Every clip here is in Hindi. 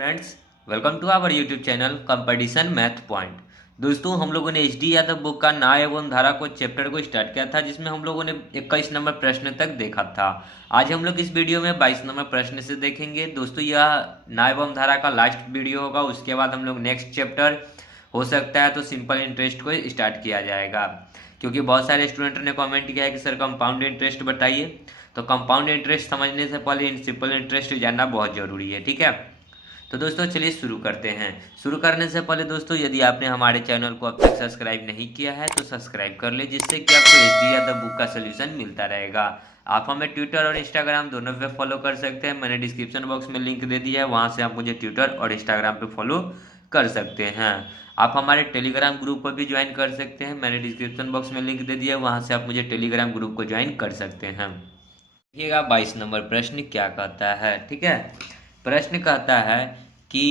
Friends, welcome to our YouTube channel competition math point. दोस्तों, हम लोगों ने एच डी यादव बुक का न्याय एवं धारा को चैप्टर को स्टार्ट किया था, जिसमें हम लोगों ने 21 नंबर प्रश्न तक देखा था। आज हम लोग इस वीडियो में 22 नंबर प्रश्न से देखेंगे। दोस्तों, यह न्याय एवं धारा का लास्ट वीडियो होगा। उसके बाद हम लोग नेक्स्ट चैप्टर हो सकता है तो सिंपल इंटरेस्ट को स्टार्ट किया जाएगा, क्योंकि बहुत सारे स्टूडेंट ने कमेंट किया है कि सर कंपाउंड इंटरेस्ट बताइए। तो कंपाउंड इंटरेस्ट समझने से पहले सिंपल इंटरेस्ट जानना बहुत जरूरी है। ठीक है, तो दोस्तों चलिए शुरू करते हैं। शुरू करने से पहले दोस्तों, यदि आपने हमारे चैनल को अब तक सब्सक्राइब नहीं किया है तो सब्सक्राइब कर ले, जिससे कि आपको एच डी यादव बुक का सोल्यूशन मिलता रहेगा। आप हमें ट्विटर और इंस्टाग्राम दोनों पे फॉलो कर सकते हैं। मैंने डिस्क्रिप्शन बॉक्स में लिंक दे दिया है, वहाँ से आप मुझे ट्विटर और इंस्टाग्राम पे फॉलो कर सकते हैं। आप हमारे टेलीग्राम ग्रुप पर भी ज्वाइन कर सकते हैं। मैंने डिस्क्रिप्शन बॉक्स में लिंक दे दिया है, वहाँ से आप मुझे टेलीग्राम ग्रुप को ज्वाइन कर सकते हैं। देखिएगा 22 नंबर प्रश्न क्या कहता है। ठीक है, प्रश्न कहता है कि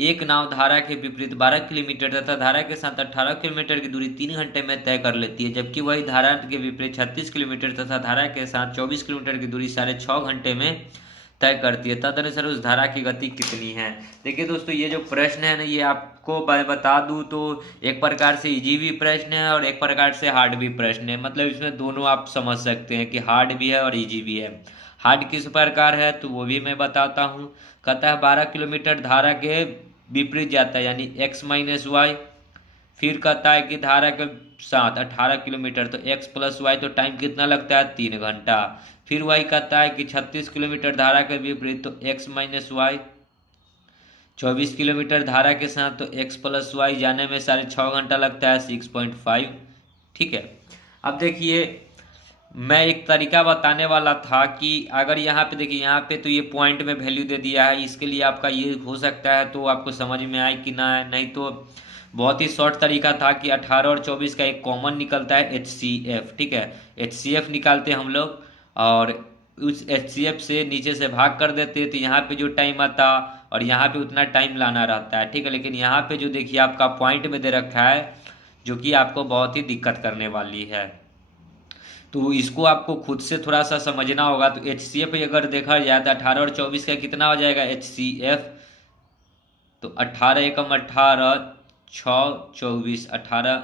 एक नाव धारा के विपरीत 12 किलोमीटर तथा धारा के साथ 18 किलोमीटर की दूरी 3 घंटे में तय कर लेती है, जबकि वही धारा के विपरीत 36 किलोमीटर तथा धारा के साथ 24 किलोमीटर की दूरी 6.5 घंटे में तय करती है। तदनुसार उस धारा की गति कितनी है। देखिए दोस्तों, ये जो प्रश्न है ना, ये आपको बता दूं तो एक प्रकार से इजी भी प्रश्न है और एक प्रकार से हार्ड भी प्रश्न है। मतलब इसमें दोनों आप समझ सकते हैं कि हार्ड भी है और इजी भी है। हार्ड किस प्रकार है तो वो भी मैं बताता हूँ। कहता है 12 किलोमीटर धारा के विपरीत जाता है, यानी x माइनस वाई। फिर कहता है कि धारा के साथ 18 किलोमीटर, तो x प्लस वाई, तो टाइम कितना लगता है 3 घंटा। फिर वही कहता है कि 36 किलोमीटर धारा के विपरीत, तो x माइनस वाई। 24 किलोमीटर धारा के साथ, तो x प्लस वाई, जाने में 6.5 घंटा लगता है 6.5। ठीक है, अब देखिए मैं एक तरीका बताने वाला था कि अगर यहाँ पे देखिए, यहाँ पे तो ये पॉइंट में वैल्यू दे दिया है, इसके लिए आपका ये हो सकता है तो आपको समझ में आए कि ना है। नहीं तो बहुत ही शॉर्ट तरीका था कि 18 और 24 का एक कॉमन निकलता है HCF। ठीक है, HCF निकालते हैं हम लोग और उस HCF से नीचे से भाग कर देते हैं, तो यहाँ पे जो टाइम आता और यहाँ पे उतना टाइम लाना रहता है। ठीक है, लेकिन यहाँ पे जो देखिए आपका पॉइंट में दे रखा है, जो कि आपको बहुत ही दिक्कत करने वाली है। तो इसको आपको खुद से थोड़ा सा समझना होगा। तो HCF अगर देखा जाए तो 18 और 24 का कितना हो जाएगा HCF, तो 18 एकम 18, 6 24, 18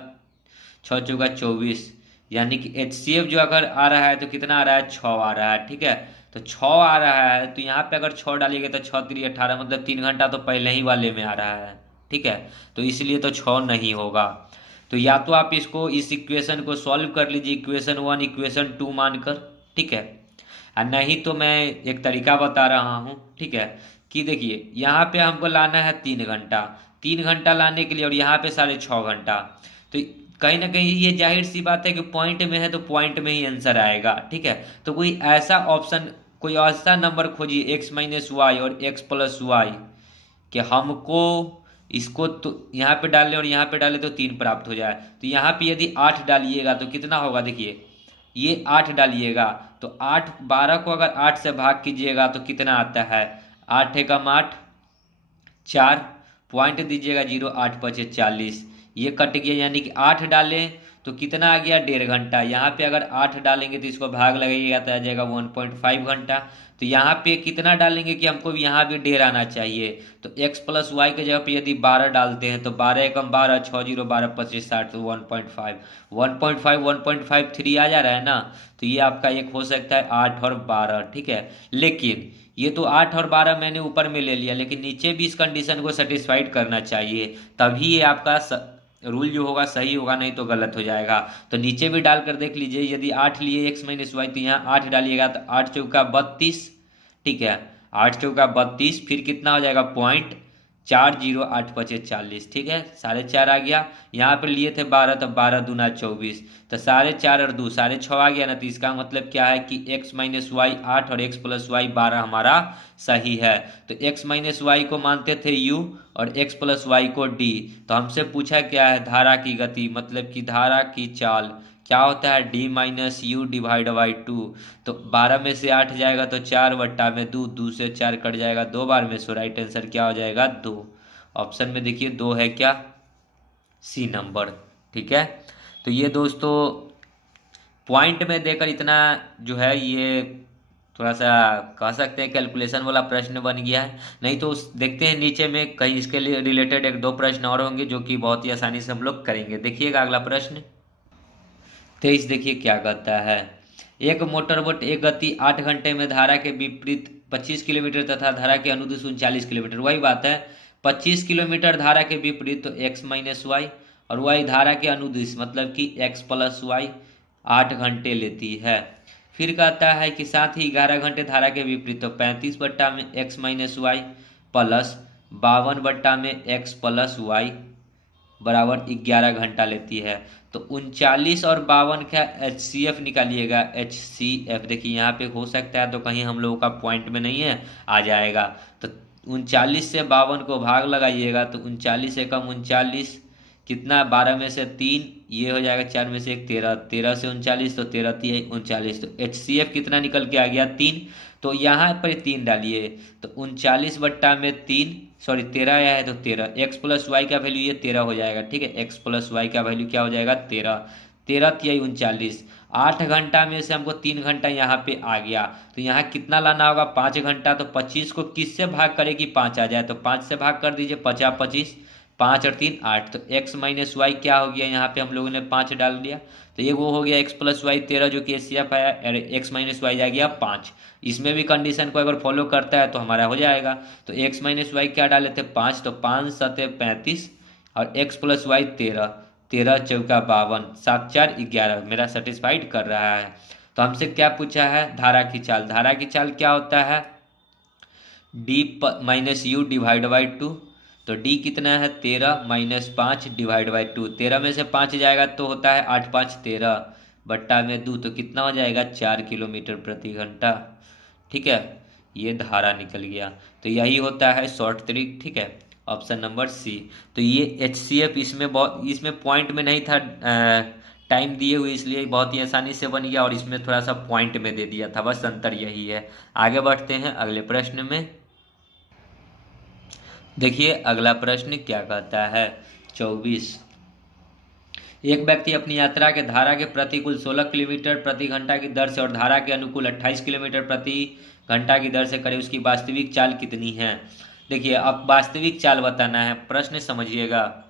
6 चौका 24, यानी कि HCF जो अगर आ रहा है तो कितना आ रहा है 6 आ रहा है। ठीक है, तो 6 आ रहा है, तो यहाँ पे अगर 6 डालिएगा तो 6 3 18, मतलब 3 घंटा तो पहले ही वाले में आ रहा है। ठीक है, तो इसलिए तो 6 नहीं होगा। तो या तो आप इसको इस इक्वेशन को सॉल्व कर लीजिए, इक्वेशन 1 इक्वेशन 2 मानकर। ठीक है, और नहीं तो मैं एक तरीका बता रहा हूँ। ठीक है, कि देखिए यहाँ पे हमको लाना है 3 घंटा। 3 घंटा लाने के लिए, और यहाँ पे 6.5 घंटा, तो कहीं ना कहीं ये जाहिर सी बात है कि पॉइंट में है तो पॉइंट में ही आंसर आएगा। ठीक है, तो कोई ऐसा ऑप्शन, कोई ऐसा नंबर खोजिए x माइनस वाई और x प्लस वाई, कि हमको इसको तो यहाँ पे डालें और यहाँ पे डालें तो 3 प्राप्त हो जाए। तो यहाँ पे यदि 8 डालिएगा तो कितना होगा, देखिए ये 8 डालिएगा तो 8, 12 को अगर 8 से भाग कीजिएगा तो कितना आता है, 8 एकम 8, 4, पॉइंट दीजिएगा 0, 8 पचे 40, ये कट गया। यानी कि 8 डालें तो कितना आ गया 1.5 घंटा। यहाँ पे अगर 8 डालेंगे तो इसको भाग लगाइएगा तो आ जाएगा 1.5 घंटा। तो यहाँ पे कितना डालेंगे कि हमको भी यहाँ भी 1.5 आना चाहिए। तो x प्लस वाई के जगह पे यदि 12 डालते हैं तो 12 एकम 12, 6 0 12 25 60, तो 1.5 1.5 आ जा रहा है ना। तो ये आपका एक हो सकता है 8 और 12। ठीक है, लेकिन ये तो 8 और 12 मैंने ऊपर में ले लिया, लेकिन नीचे भी इस कंडीशन को सेटिस्फाइड करना चाहिए, तभी ये आपका रूल जो होगा सही होगा, नहीं तो गलत हो जाएगा। तो नीचे भी डालकर देख लीजिए, यदि 8 लिए x माइनस वाई, तो यहाँ 8 डालिएगा तो 8 चौका 32। ठीक है, 8 चौका 32, फिर कितना हो जाएगा 0.40, 8 पचे 40। ठीक है, 4.5 आ गया। यहाँ पे लिए थे 12, तो 12 दूना 24, तो 4.5 और 2 6.5 आ गया ना। तो इसका मतलब क्या है कि x माइनस वाई 8 और x प्लस वाई 12 हमारा सही है। तो x माइनस वाई को मानते थे u और x प्लस वाई को d। तो हमसे पूछा क्या है, धारा की गति, मतलब कि धारा की चाल क्या होता है, d minus u divide by 2। तो 12 में से 8 जाएगा तो 4 बट्टा में 2, 2 से 4 कट जाएगा 2 बार में, सो राइट आंसर क्या हो जाएगा 2। ऑप्शन में देखिए 2 है क्या, सी नंबर। ठीक है, तो ये दोस्तों पॉइंट में देकर इतना जो है ये थोड़ा सा कह सकते हैं कैलकुलेशन वाला प्रश्न बन गया है। नहीं तो देखते हैं नीचे में कहीं इसके लिए रिलेटेड एक दो प्रश्न और होंगे जो कि बहुत ही आसानी से हम लोग करेंगे। देखिएगा अगला प्रश्न 23। देखिए क्या कहता है, एक मोटरबोट एक गति 8 घंटे में धारा के विपरीत 25 किलोमीटर तथा धारा के अनुदिश 39 किलोमीटर। वही बात है, 25 किलोमीटर धारा के विपरीत तो x माइनस वाई, और वाई धारा के अनुदिश मतलब कि x प्लस वाई 8 घंटे लेती है। फिर कहता है कि साथ ही 11 घंटे धारा के विपरीत तो 35 बट्टा में x माइनस वाई प्लस 52 बट्टा में x प्लस वाई बराबर 11 घंटा लेती है। तो 39 और 52 का HCF निकालिएगा। HCF देखिए यहाँ पे हो सकता है तो कहीं हम लोगों का पॉइंट में नहीं है, आ जाएगा। तो 39 से 52 को भाग लगाइएगा तो 39 से कम 39 कितना, 12 में से 3 ये हो जाएगा, 4 में से 1 13, 13 से 39 तो 13 3 39। तो HCF कितना निकल के आ गया 3। तो यहाँ पर 3 डालिए तो 39 बट्टा में 3 सॉरी 13 आया है तो 13, एक्स प्लस वाई का वैल्यू ये 13 हो जाएगा। ठीक है, एक्स प्लस वाई का वैल्यू क्या हो जाएगा 13, 13 तिया 39। 8 घंटा में से हमको 3 घंटा यहाँ पे आ गया, तो यहाँ कितना लाना होगा 5 घंटा। तो 25 को किससे भाग करे कि 5 आ जाए, तो 5 से भाग कर दीजिए, 50 25, 5 और 3 8। तो x माइनस वाई क्या हो गया, यहाँ पे हम लोगों ने 5 डाल दिया तो ये वो हो गया x प्लस वाई 13 जो कि HCF आया, x माइनस वाई आ गया 5। इसमें भी कंडीशन को अगर फॉलो करता है तो हमारा हो जाएगा। तो x माइनस वाई क्या डाले थे 5, तो 5 7 35 और x प्लस वाई 13, 13 चौका 52, 7 4 11 मेरा सेटिस्फाइड कर रहा है। तो हमसे क्या पूछा है, धारा की चाल। धारा की चाल क्या होता है, d minus u divide by 2। तो d कितना है 13 माइनस 5 डिवाइड बाई 2। 13 में से 5 जाएगा तो होता है 8 5 13 बट्टा में 2, तो कितना हो जाएगा 4 किलोमीटर प्रति घंटा। ठीक है, ये धारा निकल गया। तो यही होता है शॉर्ट ट्रिक। ठीक है, ऑप्शन नंबर सी। तो ये HCF इसमें पॉइंट में नहीं था, टाइम दिए हुए, इसलिए बहुत ही आसानी से बन गया, और इसमें थोड़ा सा पॉइंट में दे दिया था, बस अंतर यही है। आगे बढ़ते हैं अगले प्रश्न में। देखिए अगला प्रश्न क्या कहता है 24। एक व्यक्ति अपनी यात्रा के धारा के प्रतिकूल 16 किलोमीटर प्रति घंटा की दर से और धारा के अनुकूल 28 किलोमीटर प्रति घंटा की दर से करे, उसकी वास्तविक चाल कितनी है। देखिए अब वास्तविक चाल बताना है, प्रश्न समझिएगा।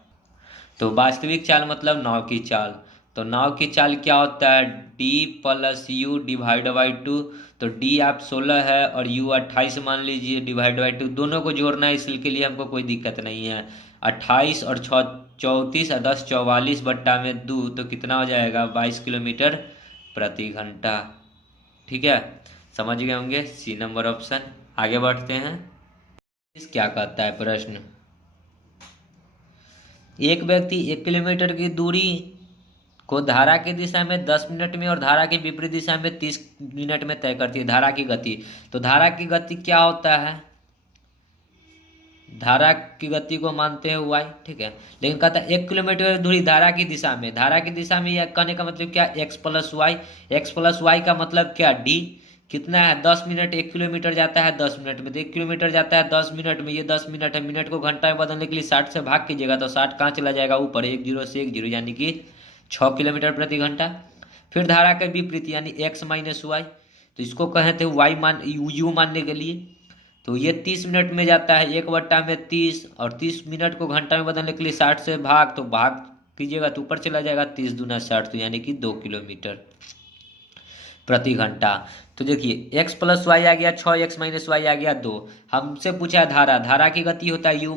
तो वास्तविक चाल मतलब नाव की चाल। तो नाव की चाल क्या होता है, d plus you divide by 2। तो d आप 16 है और u 28 मान लीजिए, डिवाइड बाई 2 दोनों को जोड़ना है, इसके लिए हमको कोई दिक्कत नहीं है। 28 और 6 34 और 10 44 बट्टा में 2, तो कितना हो जाएगा 22 किलोमीटर प्रति घंटा। ठीक है, समझ गए होंगे, सी नंबर ऑप्शन। आगे बढ़ते हैं, इस क्या कहता है प्रश्न। एक व्यक्ति 1 किलोमीटर की दूरी को धारा की दिशा में 10 मिनट में और धारा की विपरीत दिशा में 30 मिनट में तय करती है। धारा की गति, तो धारा की गति क्या होता है, धारा की गति को मानते हैं y। ठीक है, लेकिन कहता है 1 किलोमीटर की दूरी धारा की दिशा में, धारा की दिशा में यह कहने का मतलब क्या, x plus Y. X plus Y का मतलब क्या, d कितना है 10 मिनट। 1 किलोमीटर जाता है 10 मिनट में, तो 1 किलोमीटर जाता है 10 मिनट में, ये 10 मिनट है। मिनट को घंटा में बदलने के लिए 60 से भाग कीजिएगा तो 60 कहाँ चला जाएगा ऊपर, 1 0 से 1 0, यानी कि 6 किलोमीटर प्रति घंटा। फिर धारा के विपरीत यानी x माइनस वाई, तो इसको कहे थे y मान u मानने के लिए। तो ये 30 मिनट में जाता है, 1 बट्टा में 30, और 30 मिनट को घंटा में बदलने के लिए 60 से भाग, तो भाग कीजिएगा तो ऊपर चला जाएगा 30 दूना 60, तो यानी कि 2 किलोमीटर प्रति घंटा। तो देखिए x प्लस वाई आ गया 6, x माइनस वाई आ गया 2। हमसे पूछा है धारा, धारा की गति होता है यू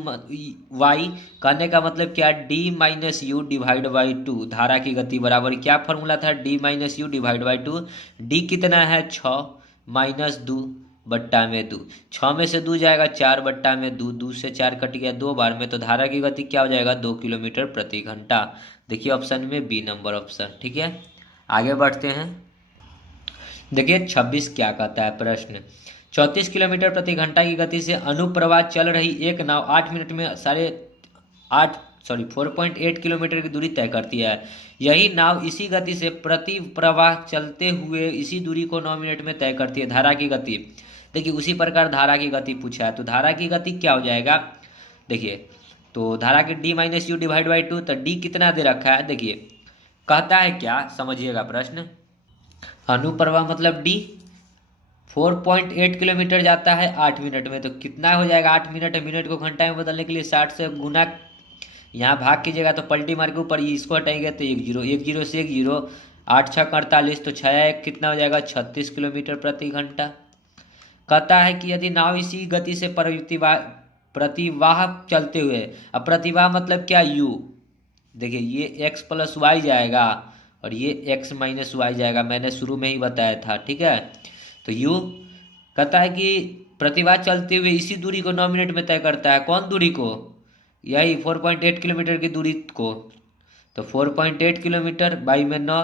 वाई, कहने का मतलब क्या, d minus u divide by 2। धारा की गति बराबर क्या फॉर्मूला था, d minus u divide by 2। d कितना है 6 माइनस 2 बट्टा में 2, 6 में से 2 जाएगा 4 बट्टा में 2, 2 से 4 कट गया 2 बार में, तो धारा की गति क्या हो जाएगा 2 किलोमीटर प्रति घंटा। देखिए ऑप्शन में बी नंबर ऑप्शन। ठीक है, आगे बढ़ते हैं। देखिए 26 क्या कहता है प्रश्न। 34 किलोमीटर प्रति घंटा की गति से अनुप्रवाह चल रही एक नाव 8 मिनट में 4.8 किलोमीटर की दूरी तय करती है। यही नाव इसी गति से प्रति प्रवाह चलते हुए इसी दूरी को 9 मिनट में तय करती है। धारा की गति, देखिए उसी प्रकार धारा की गति पूछा है, तो धारा की गति क्या हो जाएगा, देखिए तो धारा की d minus u divide by 2। तो d कितना दे रखा है, देखिए कहता है क्या, समझिएगा प्रश्न। अनुप्रवाह मतलब d, 4.8 किलोमीटर जाता है 8 मिनट में, तो कितना हो जाएगा 8 मिनट है। मिनट को घंटा में बदलने के लिए 60 से गुना, यहाँ भाग कीजिएगा तो पलटी मार के ऊपर इसको हटाएंगे तो 1 0, 1 0 से 1 0, 8 6 48, तो 6 कितना हो जाएगा 36 किलोमीटर प्रति घंटा। कहता है कि यदि नाव इसी गति से प्रतिवाह चलते हुए, अब प्रतिवाह मतलब क्या, यू, देखिए ये x प्लस वाई जाएगा और ये x माइनस वाई जाएगा, मैंने शुरू में ही बताया था, ठीक है। तो u कहता है कि प्रतिवाह चलते हुए इसी दूरी को 9 मिनट में तय करता है। कौन दूरी को, यही 4.8 किलोमीटर की दूरी को। तो 4.8 किलोमीटर बाई में 9,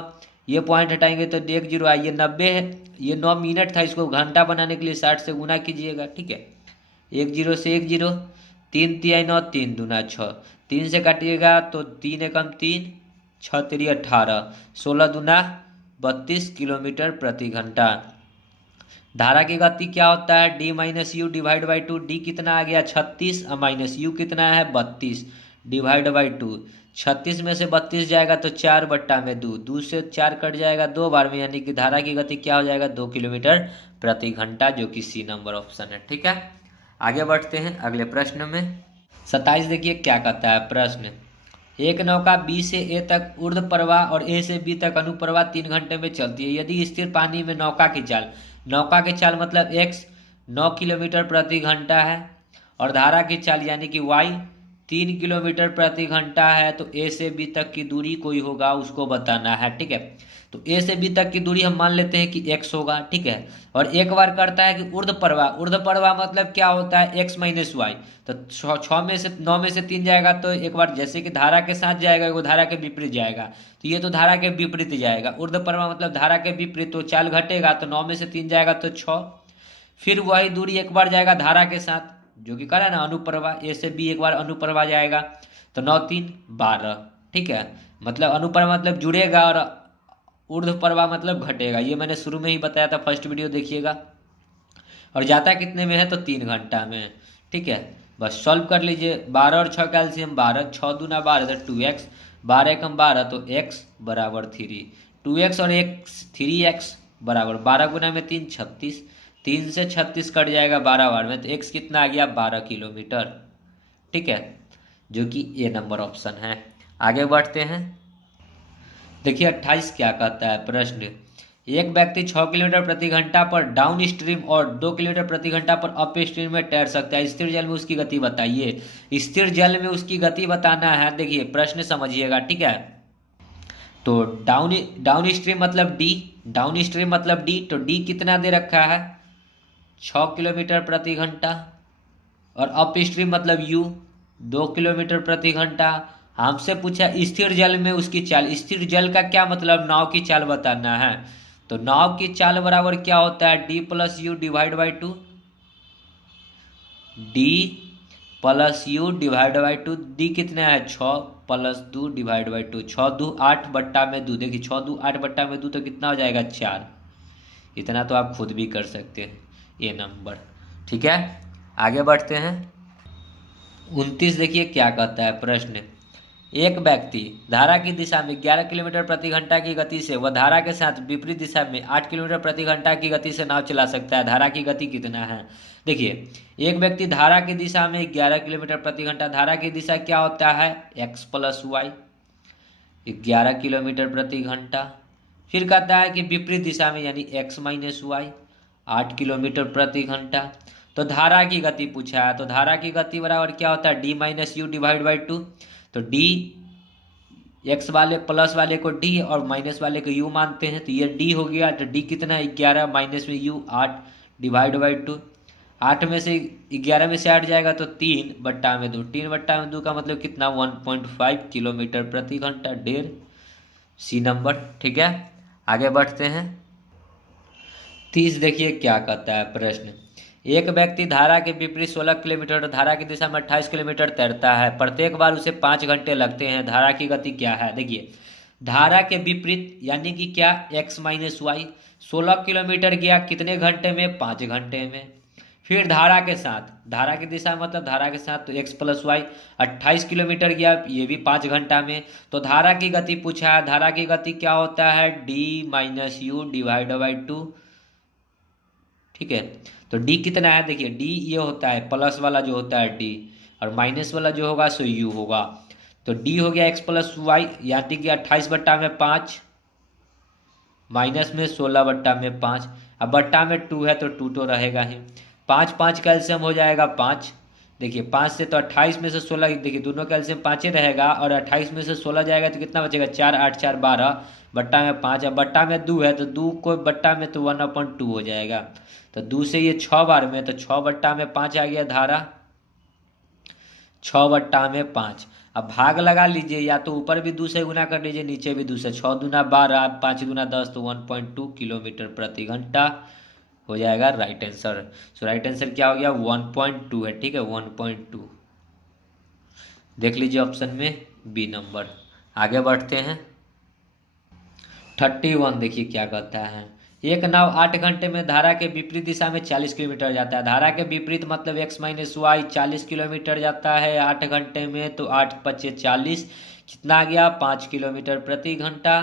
ये पॉइंट हटाएंगे तो 1 0 आइए 90 है, ये 9 मिनट था, इसको घंटा बनाने के लिए 60 से गुना कीजिएगा, ठीक है। 1 0 से 1 0, 3 3 9, 3 दूना 6, 3 से काटिएगा तो 3 एकम 3, 6 3 18, 16 दूना 32 किलोमीटर प्रति घंटा। धारा की गति क्या होता है, D minus u divide by 2, D कितना आ गया 36 और माइनस यू कितना है 32 डिवाइड बाई 2। 36 में से 32 जाएगा तो 4/2, 2 से 4 कट जाएगा 2 बार में, यानी कि धारा की गति क्या हो जाएगा 2 किलोमीटर प्रति घंटा, जो कि सी नंबर ऑप्शन है, ठीक है। आगे बढ़ते हैं अगले प्रश्न में। 27 देखिए क्या कहता है प्रश्न। एक नौका बी से ए तक ऊर्ध्व प्रवाह और ए से बी तक अनुप्रवाह 3 घंटे में चलती है। यदि स्थिर पानी में नौका की चाल मतलब x 9 किलोमीटर प्रति घंटा है और धारा की चाल यानी कि y 3 किलोमीटर प्रति घंटा है, तो ए से बी तक की दूरी कोई होगा उसको बताना है, ठीक है। तो ए से बी तक की दूरी हम मान लेते हैं कि x होगा, ठीक है। और एक बार करता है कि ऊर्ध्व प्रवाह मतलब क्या होता है x माइनस वाई, तो 9 में से 3 जाएगा तो एक बार जैसे कि धारा के साथ जाएगा वो धारा के विपरीत जाएगा, तो ये तो धारा के विपरीत जाएगा। ऊर्ध्व प्रवाह मतलब धारा के विपरीत, तो चाल घटेगा तो 9 में से 3 जाएगा तो 6, फिर वही दूरी एक बार जाएगा धारा के साथ जो कि करा ना अनुप्रवाह, ए से बी एक बार अनुप्रवाह जाएगा तो 9 3 12, ठीक है। मतलब अनुप्रवाह मतलब जुड़ेगा और ऊर्ध्व प्रवाह मतलब घटेगा, ये मैंने शुरू में ही बताया था, फर्स्ट वीडियो देखिएगा। और जाता कितने में है तो 3 घंटा में, ठीक है। बस सॉल्व कर लीजिए, 12 और 6 का एलसीएम 12, 6 दूना 12 तो 2x, 12 एकम 12 तो x बराबर 3, 2x और 3x बराबर 12 गुना में 3 36, 3 से 36 कट जाएगा 12 बार में, तो x कितना आ गया 12 किलोमीटर, ठीक है, जो कि ए नंबर ऑप्शन है। आगे बढ़ते हैं, देखिए 28 क्या कहता है प्रश्न। एक व्यक्ति 6 किलोमीटर प्रति घंटा पर डाउन स्ट्रीम और 2 किलोमीटर प्रति घंटा पर अप स्ट्रीम में तैर सकता है। स्थिर जल में उसकी गति बताइए। स्थिर जल में उसकी गति बताना है, देखिए प्रश्न समझिएगा, ठीक है। तो डाउन स्ट्रीम मतलब डी, तो डी कितना दे रखा है 6 किलोमीटर प्रति घंटा, और अप स्ट्रीम मतलब यू 2 किलोमीटर प्रति घंटा। हमसे पूछा स्थिर जल में उसकी चाल, स्थिर जल का क्या मतलब, नाव की चाल बताना है। तो नाव की चाल बराबर क्या होता है D plus you divide by 2, D plus you divide by 2, D कितना है 6 प्लस 2 डिवाइड बाई 2, 6 2 8/2, देखिए 6 2 8/2 तो कितना हो जाएगा 4, इतना तो आप खुद भी कर सकते हैं, ये नंबर, ठीक है। आगे बढ़ते हैं 29 देखिए क्या कहता है प्रश्न। एक व्यक्ति धारा की दिशा में 11 किलोमीटर प्रति घंटा की गति से व धारा के साथ विपरीत दिशा में 8 किलोमीटर प्रति घंटा की गति से नाव चला सकता है। धारा की गति कितना है, देखिए एक व्यक्ति धारा की दिशा में 11 किलोमीटर प्रति घंटा, धारा की दिशा क्या होता है x प्लस वाई 11 किलोमीटर प्रति घंटा, फिर कहता है कि विपरीत दिशा में यानी x माइनस वाई 8 किलोमीटर प्रति घंटा। तो धारा की गति पूछा है, तो धारा की गति बराबर क्या होता है D minus u divide by 2, तो डी एक्स वाले प्लस वाले को डी और माइनस वाले को यू मानते हैं, तो ये डी हो गया, तो डी कितना 11 माइनस में यू 8 डिवाइड बाई 2, 8 में से 11 में से 8 जाएगा तो 3/2, 3/2 का मतलब कितना 1.5 किलोमीटर प्रति घंटा, 1.5, सी नंबर, ठीक है। आगे बढ़ते हैं 30 देखिए क्या कहता है प्रश्न। एक व्यक्ति धारा के विपरीत 16 किलोमीटर, धारा की दिशा में 28 किलोमीटर तैरता है, प्रत्येक बार उसे 5 घंटे लगते हैं। धारा की गति क्या है, देखिए धारा के विपरीत यानी कि क्या x माइनस वाई, 16 किलोमीटर गया कितने घंटे में 5 घंटे में। फिर धारा के साथ, धारा की दिशा मतलब धारा के साथ तो x प्लस वाई 28 किलोमीटर गया, ये भी 5 घंटा में। तो धारा की गति पूछा है, धारा की गति क्या होता है D minus u divide by 2, ठीक है। तो डी कितना है, देखिए डी ये होता है प्लस वाला जो होता है डी, और माइनस वाला जो होगा सो यू होगा। तो डी हो गया एक्स प्लस वाई, यानी कि 28/5 माइनस में 16/5। अब बट्टा में 2 है तो 2 तो रहेगा ही। 5 5 कैल्शियम हो जाएगा 5। देखिए 5 से तो 28 में से 16, देखिए दोनों कैल्शियम 5 ही रहेगा, और 28 में से 16 जाएगा तो कितना बचेगा, 4 8 4 12 बट्टा में 5। अब बट्टा में 2 है तो 2 को बट्टा में तो 1/2 हो जाएगा। तो 2 से ये 6 बार में, तो 6/5 आ गया धारा, 6/5। अब भाग लगा लीजिए, या तो ऊपर भी 2 से गुना कर लीजिए, नीचे भी 2 से। 6 दूना 12, 5 दूना 10, तो 1.2 किलोमीटर प्रति घंटा हो जाएगा राइट आंसर। सो राइट आंसर क्या हो गया, 1.2 है, ठीक है 1.2। देख लीजिए ऑप्शन में बी नंबर। आगे बढ़ते हैं 31, देखिए क्या कहता है। एक नाव 8 घंटे में धारा के विपरीत दिशा में 40 किलोमीटर जाता है। धारा के विपरीत मतलब x माइनस वाई 40 किलोमीटर जाता है 8 घंटे में, तो 8 × 5 = 40, कितना आ गया 5 किलोमीटर प्रति घंटा।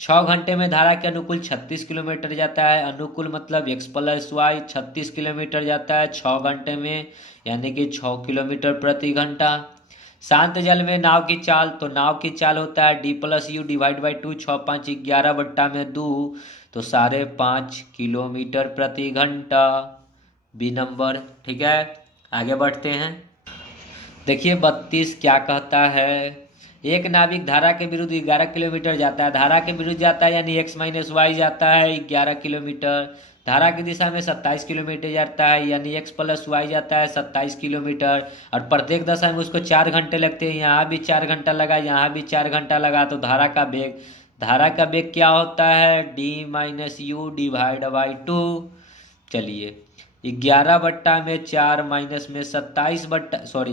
6 घंटे में धारा के अनुकूल 36 किलोमीटर जाता है। अनुकूल मतलब x प्लस वाई 36 किलोमीटर जाता है 6 घंटे में, यानी कि 6 किलोमीटर प्रति घंटा। शांत जल में नाव की चाल, तो नाव की चाल होता है d+u / 2, 6 5 11/2, तो 5.5 किलोमीटर प्रति घंटा, बी नंबर, ठीक है। आगे बढ़ते हैं, देखिए 32 क्या कहता है। एक नाविक धारा के विरुद्ध 11 किलोमीटर जाता है। धारा के विरुद्ध जाता है यानी x माइनस वाई जाता है 11 किलोमीटर। धारा की दिशा में 27 किलोमीटर जाता है, यानी x प्लस वाई जाता है 27 किलोमीटर, और प्रत्येक दशा में उसको 4 घंटे लगते हैं। यहाँ भी 4 घंटा लगा, यहाँ भी 4 घंटा लगा, तो धारा का वेग क्या होता है, d-u / 2। चलिए 11/4 माइनस में 27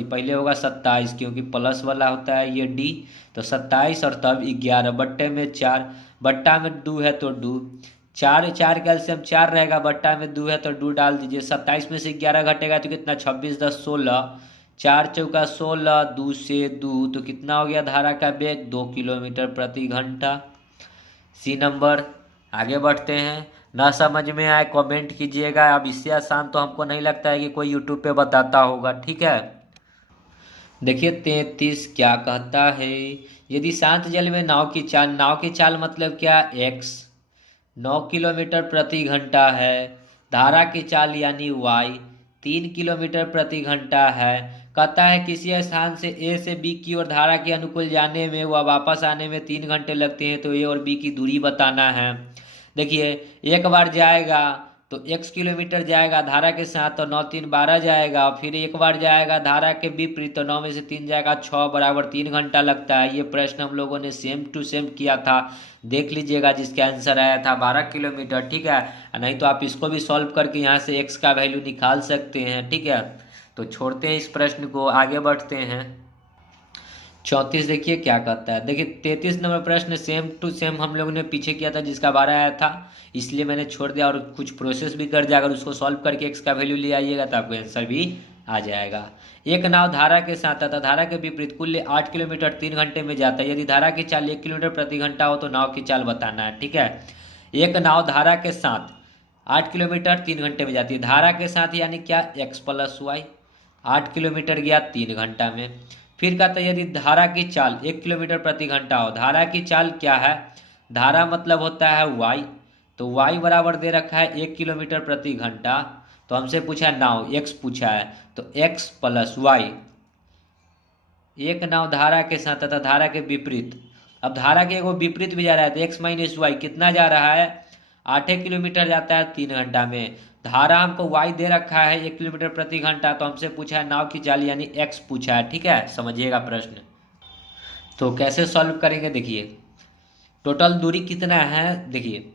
पहले होगा 27, क्योंकि प्लस वाला होता है ये d, तो 27 और तब 11/4, बट्टा में 2 है तो 2, 4 4 कैल्शियम 4 रहेगा, बट्टा में 2 है तो 2 डाल दीजिए। 27 में से 11 घटेगा तो कितना, 26 10 16, 4 चौका 16, 2 से 2, तो कितना हो गया धारा का वेग 2 किलोमीटर प्रति घंटा, सी नंबर। आगे बढ़ते हैं, ना समझ में आए कमेंट कीजिएगा। अब इससे आसान तो हमको नहीं लगता है कि कोई यूट्यूब पे बताता होगा, ठीक है। देखिए 33 क्या कहता है। यदि शांत जल में नाव की चाल मतलब क्या, x 9 किलोमीटर प्रति घंटा है। धारा की चाल यानी y 3 किलोमीटर प्रति घंटा है। कहता है किसी स्थान से A से B की ओर धारा के अनुकूल जाने में व वापस आने में 3 घंटे लगते हैं, तो A और B की दूरी बताना है। देखिए एक बार जाएगा तो x किलोमीटर जाएगा धारा के साथ, तो 9 3 12 जाएगा। फिर एक बार जाएगा धारा के विपरीत, तो 9 में से 3 जाएगा 6 बराबर 3 घंटा लगता है। ये प्रश्न हम लोगों ने सेम टू सेम किया था, देख लीजिएगा, जिसका आंसर आया था 12 किलोमीटर, ठीक है। नहीं तो आप इसको भी सॉल्व करके यहाँ से x का वैल्यू निकाल सकते हैं, ठीक है। तो छोड़ते हैं इस प्रश्न को, आगे बढ़ते हैं 34 देखिए क्या कहता है। देखिए 33 नंबर प्रश्न सेम टू सेम हम लोगों ने पीछे किया था, जिसका 12 आया था, इसलिए मैंने छोड़ दिया, और कुछ प्रोसेस भी कर दिया। अगर उसको सॉल्व करके x का वैल्यू ले आइएगा तो आपको आंसर भी आ जाएगा। एक नाव धारा के साथ तथा धारा के विपरीत कुल 8 किलोमीटर 3 घंटे में जाता है। यदि धारा की चाल 1 किलोमीटर प्रति घंटा हो तो नाव की चाल बताना है, ठीक है। एक नाव धारा के साथ 8 किलोमीटर 3 घंटे में जाती है। धारा के साथ यानी क्या, x प्लस वाई, 8 किलोमीटर गया 3 घंटा में। फिर कहता है यदि धारा की चाल 1 किलोमीटर प्रति घंटा हो। धारा की चाल क्या है, धारा मतलब होता है y, तो y बराबर दे रखा है 1 किलोमीटर प्रति घंटा। तो हमसे पूछा है नाव, x पूछा है, तो x प्लस वाई। एक नाव धारा के साथ तथा धारा के विपरीत, अब धारा के एगो विपरीत भी जा रहा है, तो x माइनस वाई कितना जा रहा है, 8 किलोमीटर जाता है 3 घंटा में। धारा हमको y दे रखा है 1 किलोमीटर प्रति घंटा, तो हमसे पूछा है नाव की चाल यानी x पूछा है, ठीक है। समझिएगा प्रश्न, तो कैसे सॉल्व करेंगे, देखिए टोटल दूरी कितना है। देखिए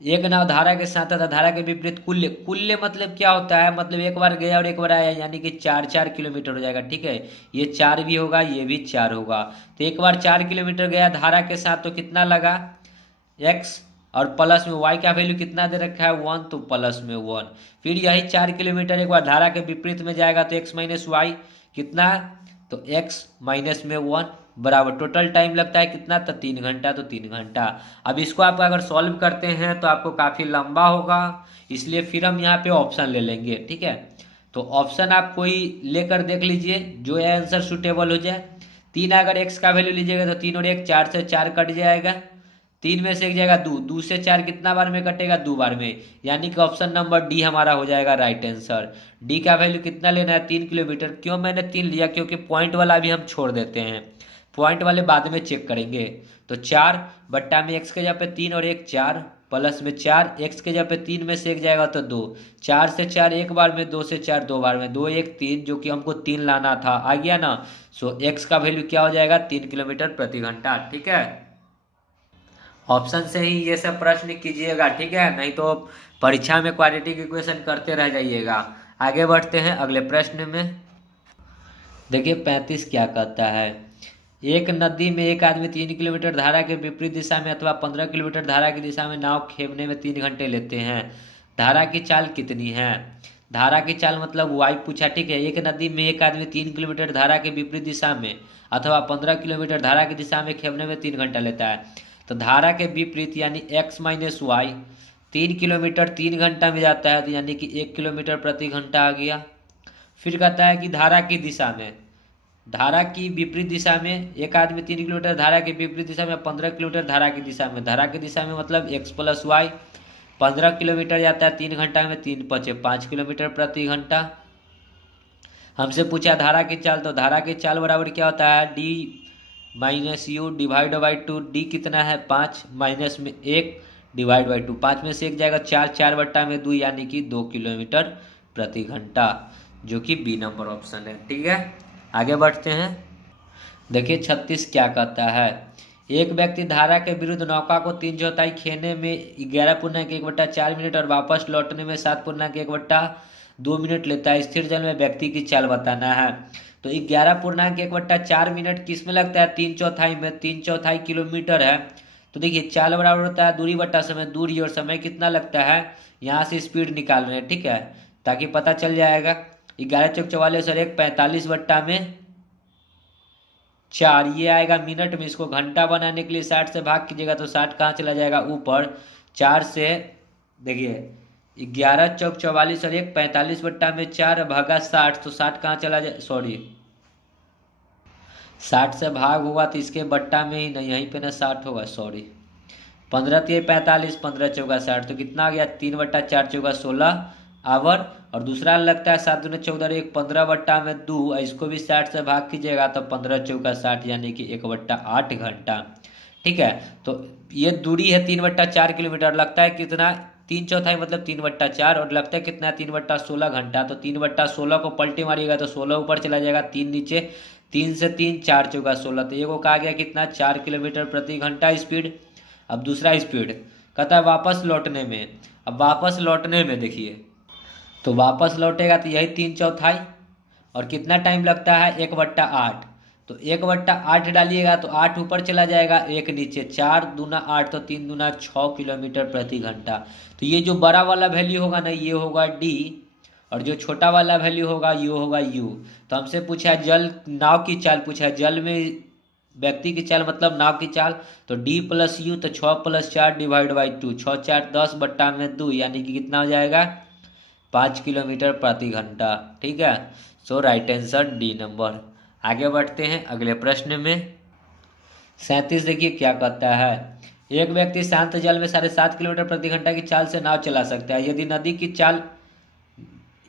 एक नाव धारा के साथ तथा धारा के विपरीत कुल्य मतलब क्या होता है, मतलब एक बार गया और एक बार आया, यानी कि 4 4 किलोमीटर हो जाएगा, ठीक है। ये 4 भी होगा, ये भी 4 होगा, तो एक बार 4 किलोमीटर गया धारा के साथ, तो कितना लगा x, और प्लस में y का वैल्यू कितना दे रखा है 1, तो प्लस में 1। फिर यही 4 किलोमीटर एक बार धारा के विपरीत में जाएगा, तो x माइनस वाई कितना, तो x माइनस में 1, बराबर टोटल टाइम लगता है कितना, तो 3 घंटा, तो 3 घंटा। अब इसको आप अगर सॉल्व करते हैं तो आपको काफ़ी लंबा होगा, इसलिए फिर हम यहाँ पे ऑप्शन ले लेंगे। ठीक है, तो ऑप्शन आप कोई लेकर देख लीजिए जो है आंसर सुटेबल हो जाए। 3 अगर एक्स का वैल्यू लीजिएगा तो 3 और 1 4 से 4 कट जाएगा, 3 में से एक जाएगा 2, 2 से 4 कितना बार में कटेगा, 2 बार में, यानी कि ऑप्शन नंबर डी हमारा हो जाएगा राइट आंसर। डी का वैल्यू कितना लेना है, 3 किलोमीटर। क्यों मैंने 3 लिया, क्योंकि पॉइंट वाला भी हम छोड़ देते हैं, पॉइंट वाले बाद में चेक करेंगे। तो 4 बट्टा में एक्स के जगह पे 3 और 1 4, प्लस में 4 एक्स के जगह पे 3 में से एक जाएगा तो 2, 4 से 4 एक बार में, 2 से 4 दो बार में, 2 1 3, जो कि हमको 3 लाना था, आ गया ना। सो एक्स का वैल्यू क्या हो जाएगा, 3 किलोमीटर प्रति घंटा। ठीक है, ऑप्शन से ही ये सब प्रश्न कीजिएगा, ठीक है, नहीं तो परीक्षा में क्वाड्रेटिक इक्वेशन करते रह जाइएगा। आगे बढ़ते हैं अगले प्रश्न में। देखिए 35 क्या कहता है, एक नदी में एक आदमी 3 किलोमीटर धारा के विपरीत दिशा में अथवा 15 किलोमीटर धारा की दिशा में नाव खेवने में 3 घंटे लेते हैं, धारा की चाल कितनी है। धारा की चाल मतलब वाई पूछा। ठीक है, एक नदी में एक आदमी 3 किलोमीटर धारा के विपरीत दिशा में अथवा 15 किलोमीटर धारा की दिशा में खेवने में 3 घंटा लेता है। तो धारा के विपरीत यानी एक्स माइनस वाई, 3 किलोमीटर 3 घंटा में जाता है, तो यानी कि 1 किलोमीटर प्रति घंटा आ गया। फिर कहता है कि धारा की दिशा में, धारा की विपरीत दिशा में एक आदमी 3 किलोमीटर धारा के विपरीत दिशा में, 15 किलोमीटर धारा की दिशा में, धारा की दिशा में मतलब एक्स प्लस वाई, 15 किलोमीटर जाता है 3 घंटा में, 3 पचे 5 किलोमीटर प्रति घंटा। हमसे पूछा धारा की चाल, तो धारा की चाल बराबर क्या होता है, D minus u divide by 2। D कितना है 5, माइनस में 1 डिवाइड बाई 2, 5 में से एक जाएगा 4, 4 बट्टा में 2 यानी कि 2 किलोमीटर प्रति घंटा, जो कि बी नंबर ऑप्शन है। ठीक है, आगे बढ़ते हैं। देखिए 36 क्या कहता है, एक व्यक्ति धारा के विरुद्ध नौका को 3/4 खेने में 11.1/4 मिनट और वापस लौटने में 7.1/2 मिनट लेता है। स्थिर जल में व्यक्ति की चाल बताना है। तो 11.1/4 मिनट किस में लगता है, 3/4 में, 3/4 किलोमीटर है। तो देखिए चाल बराबर होता है दूरी बट्टा समय, दूरी और समय कितना लगता है, यहाँ से स्पीड निकाल रहे हैं। ठीक है, ताकि पता चल जाएगा। 11 चौक 44 और 1 45 बट्टा में 4, ये आएगा मिनट में। इसको घंटा बनाने के लिए 60 से भाग कीजिएगा तो 60 कहाँ चला जाएगा ऊपर, 4 से देखिए 11 चौक 44 और 1 45 बट्टा में 4 भागा 60, तो 60 कहाँ चला जाए, सॉरी 60 से भाग होगा तो इसके बट्टा में ही नहीं, यहीं पे ना 60 होगा, सॉरी 15 3 45, 15 चौका 60, तो कितना आ गया 3/4 चौका 16 आवर। और दूसरा लगता है 7 दूनी 14 1 15 बट्टा में 2, इसको भी 60 से भाग कीजिएगा तो 15 चौका 60 यानी कि 1/8 घंटा। ठीक है, तो ये दूरी है 3/4 किलोमीटर, लगता है कितना 3/4 मतलब 3/4, और लगता है कितना 3/16 घंटा। तो 3/16 को पलटी मारिएगा तो 16 ऊपर चला जाएगा, 3 नीचे, 3 से 3 4 चौका 16, तो ये को कहा गया कितना 4 किलोमीटर प्रति घंटा स्पीड। अब दूसरा स्पीड कहता है वापस लौटने में। अब वापस लौटने में देखिए, तो वापस लौटेगा तो यही 3/4 और कितना टाइम लगता है 1/8, तो 1/8 डालिएगा तो 8 ऊपर चला जाएगा, 1 नीचे, 4 दूना 8, तो 3 दूना 6 किलोमीटर प्रति घंटा। तो ये जो बड़ा वाला वैल्यू होगा ना ये होगा डी, और जो छोटा वाला वैल्यू होगा यू होगा यू। तो हमसे पूछा है जल नाव की चाल, पूछा है जल में व्यक्ति की चाल मतलब नाव की चाल, तो डी प्लस यू, तो 6 + 4 डिवाइड बाई 2, 6 4 10 बट्टा में 2 यानी कि कितना हो जाएगा 5 किलोमीटर प्रति घंटा। ठीक है, सो राइट आंसर डी नंबर। आगे बढ़ते हैं अगले प्रश्न में। 37 देखिए क्या कहता है, एक व्यक्ति शांत जल में 7.5 किलोमीटर प्रति घंटा की चाल से नाव चला सकता है। यदि नदी की चाल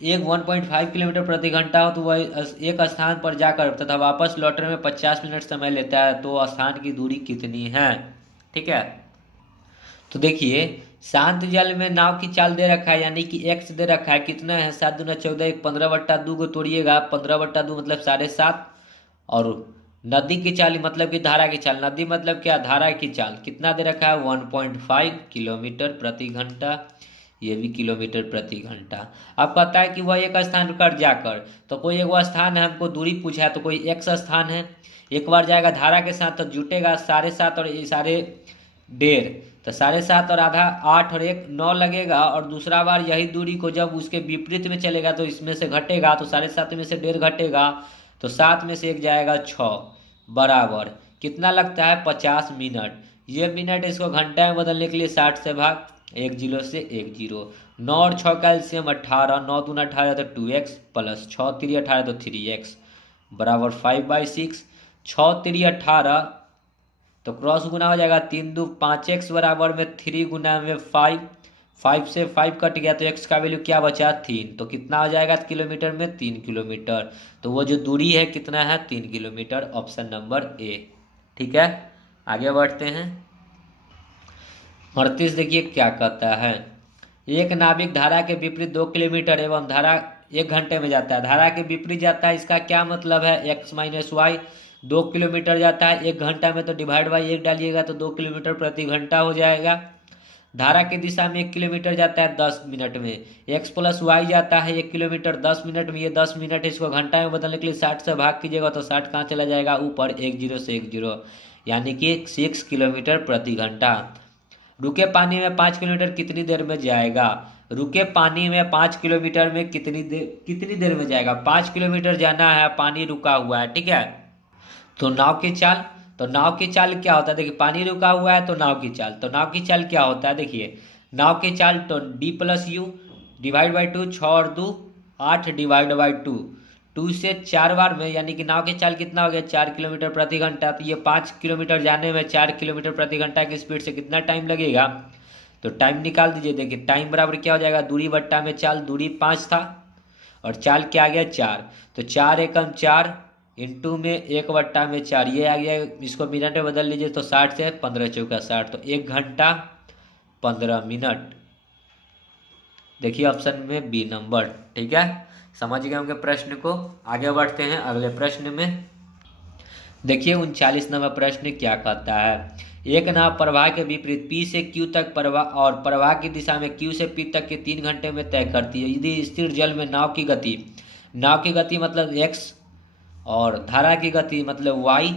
1.5 किलोमीटर प्रति घंटा हो तो वह एक स्थान पर जाकर तथा वापस लौटने में 50 मिनट समय लेता है, तो स्थान की दूरी कितनी है। ठीक है, तो देखिए शांत जल में नाव की चाल दे रखा है, यानी कि एक्स दे रखा है, कितना है 7 दूना 14 1 15/2 को तोड़िएगा, 15/2 मतलब 7.5, और नदी की चाल मतलब कि धारा की चाल, नदी मतलब क्या धारा की चाल कितना दे रखा है 1.5 किलोमीटर प्रति घंटा, ये भी किलोमीटर प्रति घंटा। अब कहता है कि वह एक स्थान पर जाकर, तो कोई एक स्थान है, हमको दूरी पूछा है, तो कोई एक्स स्थान है, एक बार जाएगा धारा के साथ तो जुटेगा 7.5 और 1.5, तो 7.5 और आधा 8 और 1 9 लगेगा, और दूसरा बार यही दूरी को जब उसके विपरीत में चलेगा तो इसमें से घटेगा, तो 7.5 में से 1.5 घटेगा, तो 7 में से 1 जाएगा 6, बराबर कितना लगता है 50 मिनट। ये मिनट इसको घंटे में बदलने के लिए 60 से भाग, 1 0 से 1 0। 9 और 6 का एलसीएम 18, 9 दूना 18 तो 2x प्लस 6 3 18 तो 3x बराबर 5/6। 6 3 18 तो क्रॉस गुना हो जाएगा 3 2 5x बराबर में 3 गुना में 5। 5 से 5 कट गया तो x का वैल्यू क्या बचा 3। तो कितना हो जाएगा किलोमीटर में 3 किलोमीटर। तो वो जो दूरी है कितना है 3 किलोमीटर, ऑप्शन नंबर ए। ठीक है, आगे बढ़ते हैं। 38 देखिए क्या कहता है। एक नाविक धारा के विपरीत 2 किलोमीटर एवं धारा 1 घंटे में जाता है। धारा के विपरीत जाता है, इसका क्या मतलब है x माइनस वाई। 2 किलोमीटर जाता है 1 घंटा में, तो डिवाइड बाई 1 डालिएगा तो 2 किलोमीटर प्रति घंटा हो जाएगा। धारा की दिशा में 1 किलोमीटर जाता है 10 मिनट में। x प्लस वाई जाता है 1 किलोमीटर 10 मिनट में। ये 10 मिनट इसको घंटा में बदलने के लिए 60 से भाग कीजिएगा तो 60 कहाँ चला जाएगा ऊपर, 1 0 से 1 0, यानी कि 6 किलोमीटर प्रति घंटा। रुके पानी में 5 किलोमीटर कितनी देर में जाएगा। रुके पानी में 5 किलोमीटर में कितनी देर में जाएगा। 5 किलोमीटर जाना है, पानी रुका हुआ है, ठीक है। तो नाव की चाल, तो नाव की चाल क्या होता है, देखिए पानी रुका हुआ है तो नाव की चाल, तो नाव की चाल क्या होता है, देखिए नाव की चाल तो d plus you divide by 2, 6 और 2 8 डिवाइड बाई 2, 2 से 4 बार में, यानी कि नाव की चाल कितना हो गया 4 किलोमीटर प्रति घंटा। तो ये 5 किलोमीटर जाने में 4 किलोमीटर प्रति घंटा की स्पीड से कितना टाइम लगेगा, तो टाइम निकाल दीजिए। देखिए टाइम बराबर क्या हो जाएगा, दूरी बट्टा में चाल, दूरी 5 था और चाल क्या आ गया 4, तो 4 एकम 4 इंटू में 1/4, ये आ गया। इसको मिनट में बदल लीजिए तो 60 से 15 चौका 60, तो 1 घंटा 15 मिनट। देखिए ऑप्शन में बी नंबर। ठीक है, समझ गए होंगे प्रश्न को। आगे बढ़ते हैं अगले प्रश्न में। देखिए 39 नंबर प्रश्न क्या कहता है। एक नाव प्रवाह के विपरीत P से Q तक प्रवाह और प्रवाह की दिशा में Q से P तक के 3 घंटे में तय करती है। यदि स्थिर जल में नाव की गति मतलब x और धारा की गति मतलब y,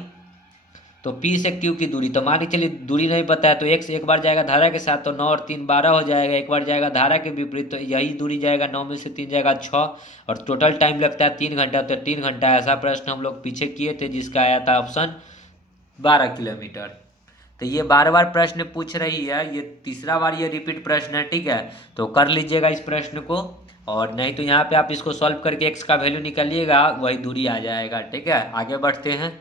तो P से Q की दूरी, तो मान के चलिए दूरी नहीं पता है तो x एक बार जाएगा धारा के साथ तो 9 और 3 12 हो जाएगा। एक बार जाएगा धारा के विपरीत तो यही दूरी जाएगा, 9 में से 3 जाएगा 6, और टोटल टाइम लगता है 3 घंटा। तो 3 घंटा ऐसा प्रश्न हम लोग पीछे किए थे जिसका आया था ऑप्शन 12 किलोमीटर। तो ये बार बार प्रश्न पूछ रही है, ये तीसरा बार ये रिपीट प्रश्न है, ठीक है। तो कर लीजिएगा इस प्रश्न को, और नहीं तो यहाँ पे आप इसको सॉल्व करके x का वैल्यू निकालिएगा, वही दूरी आ जाएगा। ठीक है, आगे बढ़ते हैं।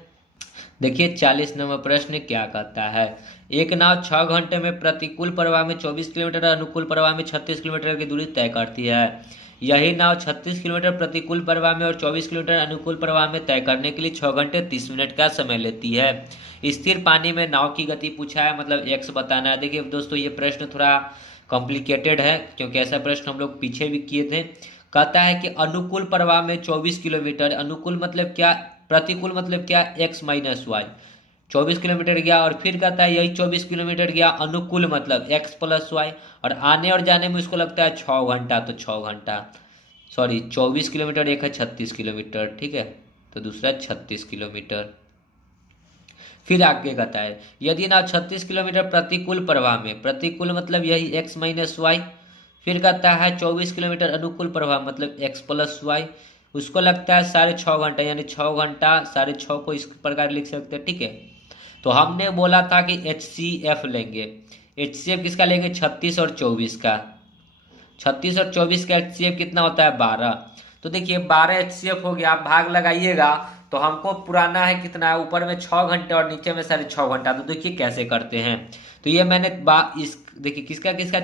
देखिए 40 नंबर प्रश्न क्या कहता है। एक नाव 6 घंटे में प्रतिकूल प्रवाह में 24 किलोमीटर, अनुकूल प्रवाह में 36 किलोमीटर की दूरी तय करती है। यही नाव 36 किलोमीटर प्रतिकूल प्रवाह में और 24 किलोमीटर अनुकूल प्रवाह में तय करने के लिए 6 घंटे 30 मिनट का समय लेती है। स्थिर पानी में नाव की गति पूछा है, मतलब x बताना है। देखिए दोस्तों ये प्रश्न थोड़ा कॉम्प्लिकेटेड है, क्योंकि ऐसा प्रश्न हम लोग पीछे भी किए थे। कहता है कि अनुकूल प्रवाह में 24 किलोमीटर, अनुकूल मतलब क्या, प्रतिकूल मतलब क्या, x माइनस वाई, 24 किलोमीटर गया, और फिर कहता है यही 24 किलोमीटर गया अनुकूल मतलब x प्लस वाई, और आने और जाने में उसको लगता है 6 घंटा, तो 6 घंटा, सॉरी 24 किलोमीटर, एक है 36 किलोमीटर, ठीक है, तो दूसरा 36 किलोमीटर। फिर आगे कहता है यदि ना 36 किलोमीटर प्रतिकूल प्रवाह में, प्रतिकूल मतलब यही x माइनस वाई, फिर कहता है 24 किलोमीटर अनुकूल प्रवाह मतलब x प्लस वाई, उसको लगता है 6.5 घंटा, यानी 6 घंटा 6.5 को इस प्रकार लिख सकते हैं। ठीक है, तो हमने बोला था कि HCF लेंगे। HCF किसका लेंगे, 36 और 24 का। 36 और 24 का HCF कितना होता है 12। तो देखिए 12 HCF हो गया, आप भाग लगाइएगा तो हमको पुराना है कितना है, ऊपर में 6 घंटे और नीचे में 6.5 घंटा। तो देखिए कैसे करते हैं। तो ये मैंने इस देखिए किसका किसका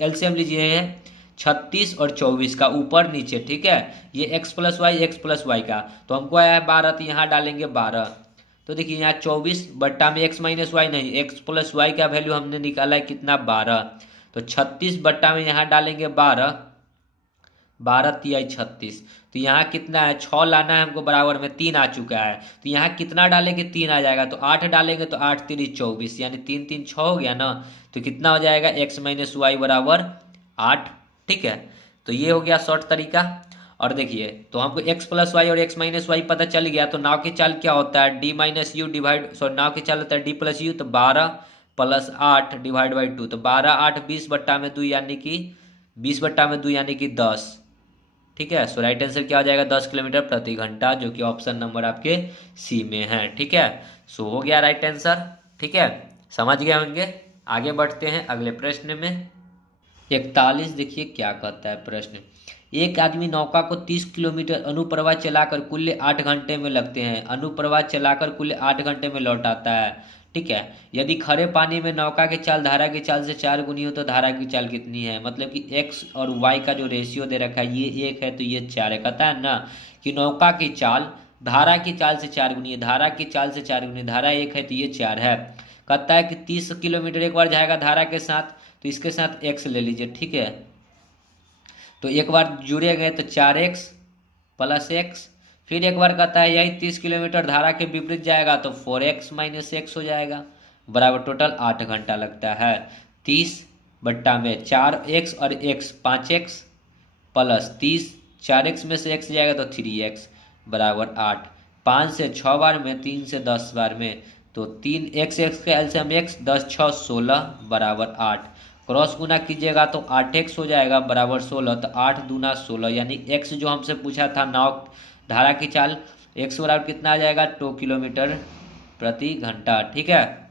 एलसीएम लीजिए हैं, 36 और 24 का ऊपर नीचे, ठीक है। ये x प्लस वाई का, तो हमको आया है 12, तो यहाँ डालेंगे 12। तो देखिए यहाँ 24 बट्टा में x माइनस वाई नहीं, x प्लस वाई का वैल्यू हमने निकाला है कितना 12, तो 36 बट्टा में यहाँ डालेंगे 12, 12 तिहाई 36, तो यहाँ कितना है 6 लाना है हमको, बराबर में 3 आ चुका है। तो यहाँ कितना डालेंगे 3 आ जाएगा, तो 8 डालेंगे तो 8 3 24, यानी 3 3 6 हो गया ना। तो कितना हो जाएगा x माइनस वाई बराबर 8। ठीक है, तो ये हो गया शॉर्ट तरीका। और देखिए तो हमको x प्लस वाई और x माइनस वाई पता चल गया। तो नाव की चाल क्या होता है, d minus u divide, sorry नाव की चाल होता है d प्लस यू, तो 12 प्लस 8 डिवाइड बाई 2, तो 12 8 20 बट्टा में 2, यानी कि 20 बट्टा में 2 यानी कि 10, ठीक है। सो राइट आंसर क्या हो जाएगा 10 किलोमीटर प्रति घंटा, जो कि ऑप्शन नंबर आपके सी में है। ठीक है, सो हो गया राइट आंसर। ठीक है, समझ गए होंगे। आगे बढ़ते हैं अगले प्रश्न में। 41 देखिए क्या कहता है प्रश्न। एक आदमी नौका को 30 किलोमीटर अनुप्रवाह चलाकर कुल 8 घंटे में लगते हैं, अनुप्रवाह चलाकर कुल 8 घंटे में लौट आता है। ठीक है, यदि खरे पानी में नौका की चाल धारा की चाल से 4 गुनी हो तो धारा की चाल कितनी है। मतलब कि एक्स और वाई का जो रेशियो दे रखा है ये 1 है तो ये 4 है। कहता है ना कि नौका की चाल धारा की चाल से 4 गुनी है, धारा की चाल से 4 गुनी, धारा 1 है तो ये 4 है। कहता है कि 30 किलोमीटर एक बार जाएगा धारा के साथ, तो इसके साथ एक्स ले लीजिए। ठीक है, तो एक बार जुड़े गए तो 4x प्लस एक्स, फिर एक बार कहता है यही 30 किलोमीटर धारा के विपरीत जाएगा तो 4x माइनस एक्स हो जाएगा, बराबर टोटल 8 घंटा लगता है। 30 बट्टा में 4x और x 5x प्लस 30, 4x में से x जाएगा तो 3x बराबर 8। 5 से 6 बार में, 3 से 10 बार में, तो 3x का एलसीएम x, 10 6 16 बराबर 8। क्रॉस गुना कीजिएगा तो 8x हो जाएगा बराबर 16, तो 8 दूना 16, यानी x जो हमसे पूछा था नाव धारा की चाल, x बराबर कितना आ जाएगा 2 किलोमीटर प्रति घंटा। ठीक है,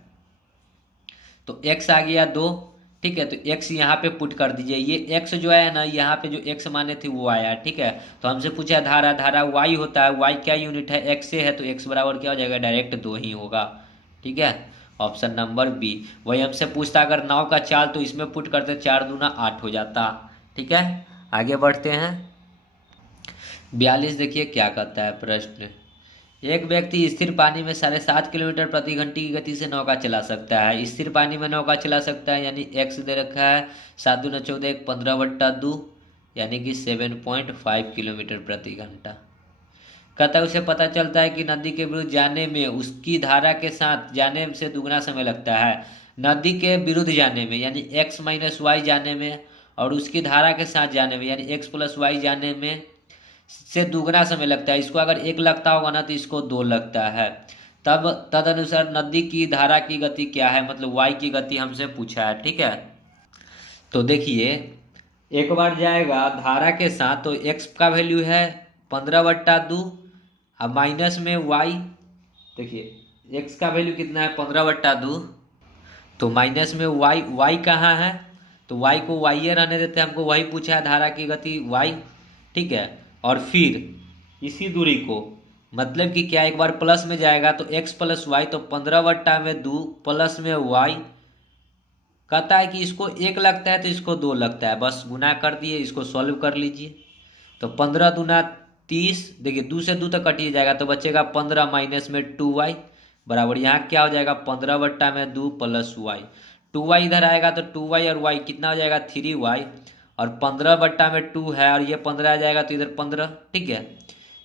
तो x आ गया 2। ठीक है, तो x यहाँ पे पुट कर दीजिए, ये x जो है ना यहाँ पे जो x माने थे वो आया। ठीक है, तो हमसे पूछा धारा, धारा y होता है, y क्या यूनिट है x से है, तो x बराबर क्या हो जाएगा डायरेक्ट 2 ही होगा। ठीक है, ऑप्शन नंबर बी। वही हमसे पूछता अगर नाव का चाल तो इसमें पुट करते 4 दूना 8 हो जाता। ठीक है, आगे बढ़ते हैं। 42 देखिए क्या कहता है प्रश्न। एक व्यक्ति स्थिर पानी में 7.5 किलोमीटर प्रति घंटे की गति से नौका चला सकता है। स्थिर पानी में नौका चला सकता है, यानी एक्स दे रखा है 7 दूना 14 15/2, यानी कि 7.5 किलोमीटर प्रति घंटा। कहता है उसे पता चलता है कि नदी के विरुद्ध जाने में उसकी धारा के साथ जाने से दुगना समय लगता है। नदी के विरुद्ध जाने में यानी x माइनस वाई जाने में, और उसकी धारा के साथ जाने में यानी x प्लस वाई जाने में से दुगना समय लगता है। इसको अगर 1 लगता होगा ना तो इसको 2 लगता है। तब तदनुसार नदी की धारा की गति क्या है, मतलब y की गति हमसे पूछा है। ठीक है, तो देखिए एक बार जाएगा धारा के साथ तो x का वैल्यू है 15/2, अब माइनस में y, देखिए x का वैल्यू कितना है 15/2, तो माइनस में y कहाँ है, तो y को y रहने देते हैं, हमको वही पूछा है धारा की गति y। ठीक है, और फिर इसी दूरी को मतलब कि क्या एक बार प्लस में जाएगा तो x प्लस वाई, तो 15/2 प्लस में y। कहता है कि इसको 1 लगता है तो इसको 2 लगता है, बस गुना कर दिए, इसको सॉल्व कर लीजिए। तो 15 दूना 30, देखिए 2 से 2 तक कटिए जाएगा तो बचेगा 15 माइनस में 2y बराबर यहाँ क्या हो जाएगा 15/2 प्लस y। 2y इधर आएगा तो 2y और y कितना हो जाएगा 3y, और 15/2 है और ये 15 आ जाएगा तो इधर 15। ठीक है,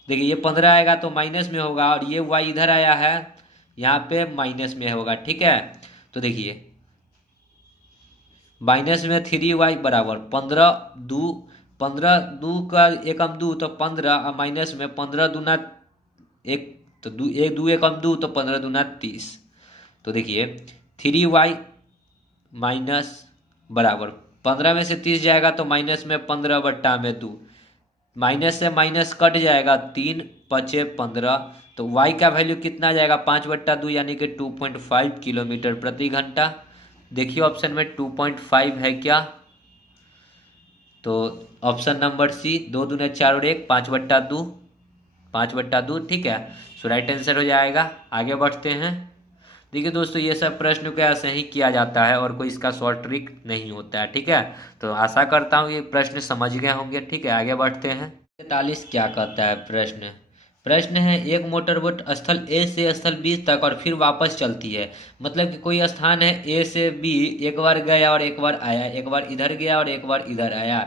देखिए ये 15 आएगा तो माइनस में होगा, और ये y इधर आया है यहाँ पे माइनस में होगा। ठीक है, तो देखिए माइनस में 3y बराबर 15 का 1 2 तो 15, और माइनस में 15 दूना 1 तो 1 2 1 2 तो 15 दूना 30। तो देखिए 3y माइनस बराबर 15 में से 30 जाएगा तो माइनस में 15/2, माइनस से माइनस कट जाएगा 3 5 15, तो y का वैल्यू कितना जाएगा 5/2 यानी कि 2.5 किलोमीटर प्रति घंटा। देखिए ऑप्शन में 2.5 है क्या, तो ऑप्शन नंबर सी 2 दूने 4 और 1 5/2। ठीक है, सो राइट आंसर हो जाएगा। आगे बढ़ते हैं। देखिए दोस्तों ये सब प्रश्न को ऐसे ही किया जाता है और कोई इसका शॉर्ट ट्रिक नहीं होता है। ठीक है, तो आशा करता हूँ ये प्रश्न समझ गए होंगे। ठीक है, आगे बढ़ते हैं। 43 क्या कहता है प्रश्न है एक मोटर बोट स्थल ए से स्थल बी तक और फिर वापस चलती है। मतलब कि कोई स्थान है ए से बी, एक बार गया और एक बार आया, एक बार इधर गया और एक बार इधर आया।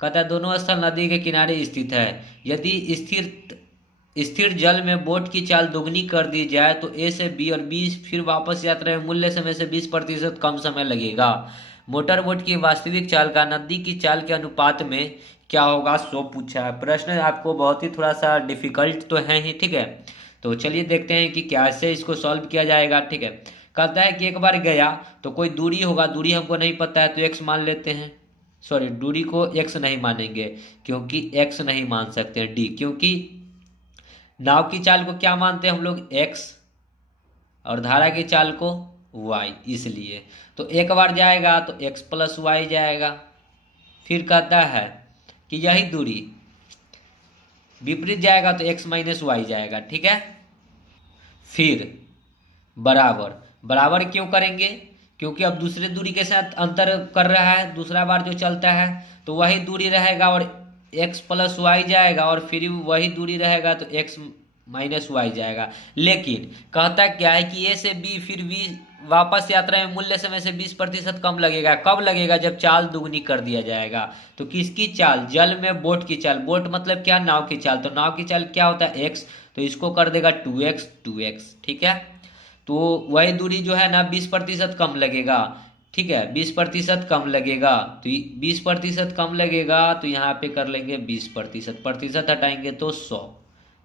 कहता है दोनों स्थल नदी के किनारे स्थित है। यदि स्थिर जल में बोट की चाल दोगुनी कर दी जाए तो ए से बी और बी फिर वापस यात्रा में मूल्य समय से 20% कम समय लगेगा। मोटर बोट की वास्तविक चाल का नदी की चाल के अनुपात में क्या होगा सो पूछा है। प्रश्न आपको बहुत ही थोड़ा सा डिफिकल्ट तो है ही। ठीक है, तो चलिए देखते हैं कि कैसे इसको सॉल्व किया जाएगा। ठीक है, कहता है कि एक बार गया तो कोई दूरी होगा, दूरी हमको नहीं पता है तो x मान लेते हैं। सॉरी दूरी को x नहीं मानेंगे, क्योंकि x नहीं मान सकते d, क्योंकि नाव की चाल को क्या मानते हैं हम लोग, x, और धारा की चाल को y, इसलिए तो एक बार जाएगा तो x प्लस वाई जाएगा। फिर कहता है कि यही दूरी विपरीत जाएगा तो x माइनस वाई जाएगा, ठीक है। फिर बराबर, बराबर क्यों करेंगे, क्योंकि अब दूसरे दूरी के साथ अंतर कर रहा है, दूसरा बार जो चलता है तो वही दूरी रहेगा और x प्लस वाई जाएगा, और फिर वही दूरी रहेगा तो x माइनस वाई जाएगा। लेकिन कहता क्या है कि a से b फिर b वापस यात्रा में मूल्य समय से 20% कम लगेगा। कब लगेगा, जब चाल दुगनी कर दिया जाएगा। तो किसकी चाल, जल में बोट की चाल, बोट मतलब क्या, नाव की चाल, तो नाव की चाल क्या होता है x, तो इसको कर देगा 2x 2x, ठीक है। तो वही दूरी जो है ना 20% कम लगेगा, ठीक है, 20% कम लगेगा, तो 20% कम लगेगा तो यहाँ पे कर लेंगे 20%, प्रतिशत हटाएंगे तो 100,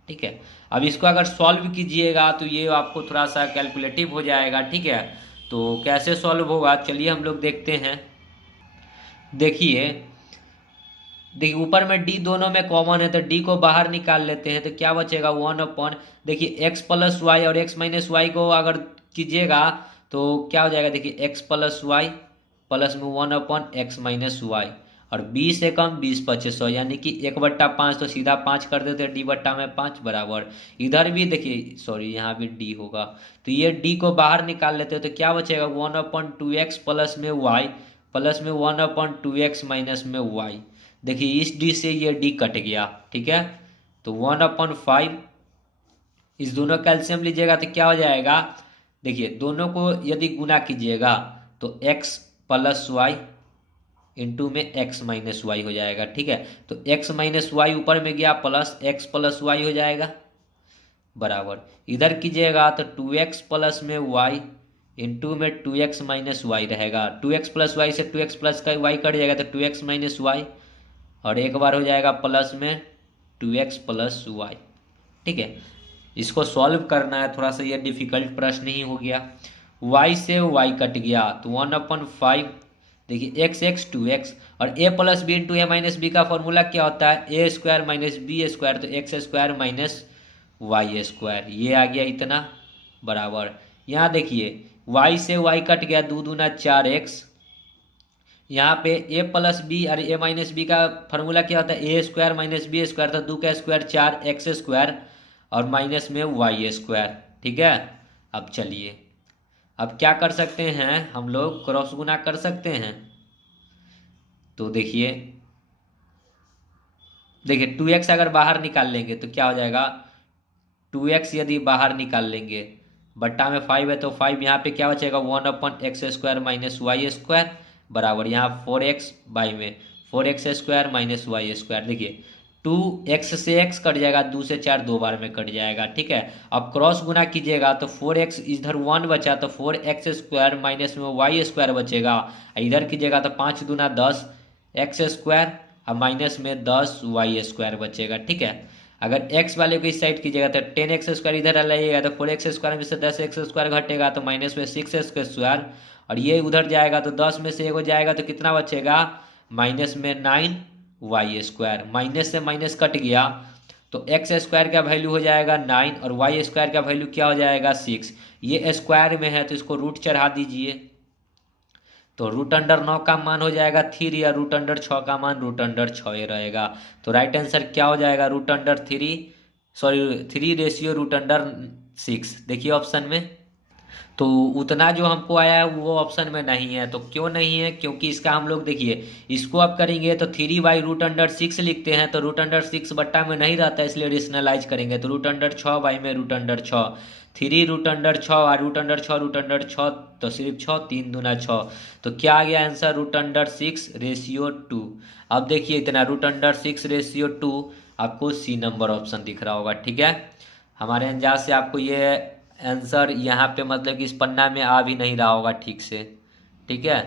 ठीक है। अब इसको अगर सॉल्व कीजिएगा तो ये आपको थोड़ा सा कैलकुलेटिव हो जाएगा, ठीक है। तो कैसे सॉल्व होगा, चलिए हम लोग देखते हैं। देखिए ऊपर में d दोनों में कॉमन है तो d को बाहर निकाल लेते हैं, तो क्या बचेगा 1 देखिए x प्लस वाई और x माइनस वाई को अगर कीजिएगा तो क्या हो जाएगा, देखिए x प्लस वाई प्लस में 1/x माइनस वाई, और 20 से कम 20×5 यानी कि 1/5, तो सीधा 5 कर देते हैं, d बट्टा में 5 बराबर। इधर भी देखिए, सॉरी यहाँ भी d होगा, तो ये d को बाहर निकाल लेते हैं तो क्या बचेगा 1/2x प्लस में y प्लस में 1/2x माइनस में y। देखिए इस d से ये d कट गया, ठीक है। तो 1/5, इस दोनों का एलसीएम लीजिएगा तो क्या हो जाएगा, देखिए दोनों को यदि गुना कीजिएगा तो x प्लस वाई इंटू में x माइनस वाई हो जाएगा, ठीक है। तो x माइनस वाई ऊपर में गया प्लस x प्लस वाई हो जाएगा बराबर, इधर कीजिएगा तो 2x प्लस में y इंटू में 2x माइनस वाई रहेगा, 2x प्लस वाई से 2x प्लस का वाई कट जाएगा तो 2x माइनस वाई, और एक बार हो जाएगा प्लस में 2x प्लस वाई, ठीक है। इसको सॉल्व करना है, थोड़ा सा ये डिफिकल्ट प्रश्न ही हो गया। y से y कट गया तो 1/5, देखिए x 2x, और a plus B into A minus B का फॉर्मूला क्या होता है, A square minus B square, तो X square minus Y square, ये आ गया इतना बराबर। यहाँ देखिए y से y कट गया, 2 दूना 4x, यहाँ पे a प्लस बी और a माइनस बी का फॉर्मूला क्या होता है, A square minus B square, तो 2 का स्क्वायर 4x स्क्वायर और माइनस में वाई स्क्वायर, ठीक है। अब चलिए अब क्या कर सकते हैं, हम लोग क्रॉस गुना कर सकते हैं। तो देखिए 2x अगर बाहर निकाल लेंगे तो क्या हो जाएगा, 2x यदि बाहर निकाल लेंगे बट्टा में 5 है तो 5, यहाँ पे क्या बचेगा 1/x square minus Y square बराबर, यहाँ 4x बाई में 4x square minus Y square. देखिए 2x से x कट जाएगा, 2 से 4 दो बार में कट जाएगा, ठीक है। अब क्रॉस गुना कीजिएगा तो 4x इधर 1 बचा तो 4x स्क्वायर माइनस में वाई स्क्वायर बचेगा, इधर कीजिएगा तो 5 दूना 10 x स्क्वायर और माइनस में 10 वाई स्क्वायर बचेगा, ठीक है। अगर x वाले को इस साइड कीजिएगा तो 10x स्क्वायर इधर लाइएगा तो 4x स्क्वायर में से 10x स्क्वायर घटेगा तो माइनस में 6x स्क्वायर, और ये उधर जाएगा तो 10 में से 1 जाएगा तो कितना बचेगा, माइनस में 9 वाई स्क्वायर, माइनस से माइनस कट गया तो एक्स स्क्वायर का वैल्यू हो जाएगा 9 और वाई स्क्वायर का वैल्यू क्या हो जाएगा 6। ये स्क्वायर में है तो इसको रूट चढ़ा दीजिए, तो रूट अंडर 9 का मान हो जाएगा 3 या रूट अंडर 6 का मान रूट अंडर 6 रहेगा। तो राइट आंसर क्या हो जाएगा, root under 3 ratio root under 6। देखिए ऑप्शन में तो उतना जो हमको आया है वो ऑप्शन में नहीं है। तो क्यों नहीं है, क्योंकि इसका हम लोग देखिए इसको आप करेंगे तो 3/√6 लिखते हैं तो √6 बट्टा में नहीं रहता है, इसलिए रेशनलाइज करेंगे तो √6 बाई में √6, 3√6 और √6 तो सिर्फ 6, 3 दूना 6, तो क्या आ गया आंसर √6 रेशियो 2। अब देखिए इतना √6 रेशियो 2 आपको सी नंबर ऑप्शन दिख रहा होगा, ठीक है। हमारे अंदाज से आपको ये आंसर यहाँ पे मतलब कि इस पन्ना में आ भी नहीं रहा होगा ठीक से, ठीक है।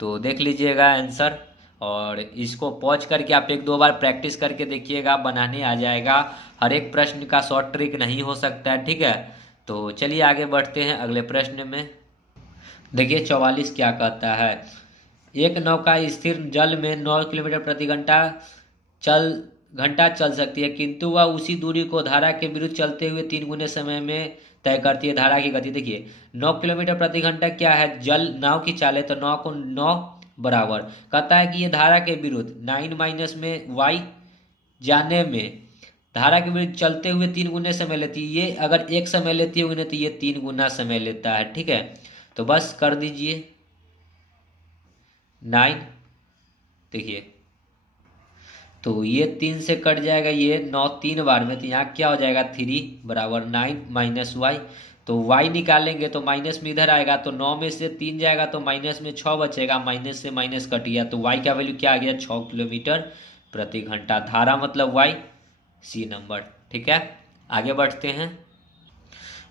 तो देख लीजिएगा आंसर और इसको पॉज करके आप 1-2 बार प्रैक्टिस करके देखिएगा, बनाने आ जाएगा। हर एक प्रश्न का शॉर्ट ट्रिक नहीं हो सकता है, ठीक है। तो चलिए आगे बढ़ते हैं अगले प्रश्न में। देखिए 44 क्या कहता है, एक नौका स्थिर जल में 9 किलोमीटर प्रति घंटा चल सकती है, किंतु वह उसी दूरी को धारा के विरुद्ध चलते हुए 3 गुने समय में तय करती है। धारा की गति देखिए, 9 किलोमीटर प्रति घंटा क्या है, जल नाव की चाल है, तो 9 को 9 बराबर कहता है कि ये धारा के विरुद्ध 9 माइनस में वाई जाने में धारा के विरुद्ध चलते हुए 3 गुने समय लेती है। ये अगर एक समय लेती होगी ना तो ये 3 गुना समय लेता है। ठीक है, तो बस कर दीजिए 9। देखिए तो ये 3 से कट जाएगा, ये 9 3 बार में, तो यहाँ क्या हो जाएगा 3 बराबर 9 माइनस वाई। तो वाई निकालेंगे तो माइनस में इधर आएगा, तो 9 में से 3 जाएगा तो माइनस में 6 बचेगा, माइनस से माइनस कट गया, तो वाई का वैल्यू क्या आ गया 6 किलोमीटर प्रति घंटा। धारा मतलब वाई, सी नंबर। ठीक है, आगे बढ़ते हैं।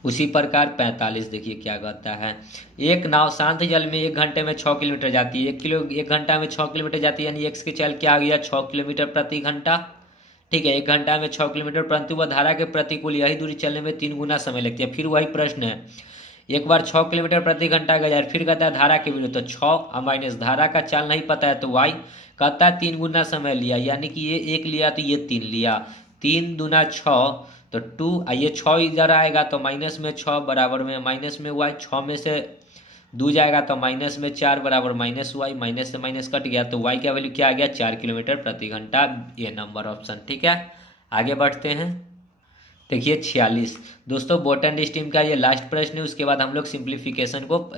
उसी प्रकार 45 देखिए क्या कहता है, एक नाव शांत जल में 1 घंटे में 6 किलोमीटर जाती है। 1 घंटा में 6 किलोमीटर जाती है, यानी एक्स की चाल क्या आ गया 6 किलोमीटर प्रति घंटा। ठीक है, 1 घंटा में 6 किलोमीटर, परंतु वह धारा के प्रतिकूल यही दूरी चलने में 3 गुना समय लगती है। फिर वही प्रश्न है, एक बार 6 किलोमीटर प्रति घंटा गया, फिर कहता है धारा के विरुद्ध, तो 6 माइनस धारा का चाल नहीं पता है तो वाई कहता है 3 गुना समय लिया, यानी कि ये 1 लिया तो ये 3 लिया, 3 दूना 6 तो 2, ये 6 इधर आएगा तो माइनस में 6 बराबर में माइनस में वाई, 6 में से 2 जाएगा तो माइनस में 4 बराबर माइनस वाई, माइनस से माइनस कट गया, तो वाई का वैल्यू क्या आ गया 4 किलोमीटर प्रति घंटा, ये नंबर ऑप्शन। ठीक है, आगे बढ़ते हैं। देखिए 46 दोस्तों, बॉटन स्ट्रीम का ये लास्ट प्रश्न है, उसके बाद हम लोग सिंप्लीफिकेशन को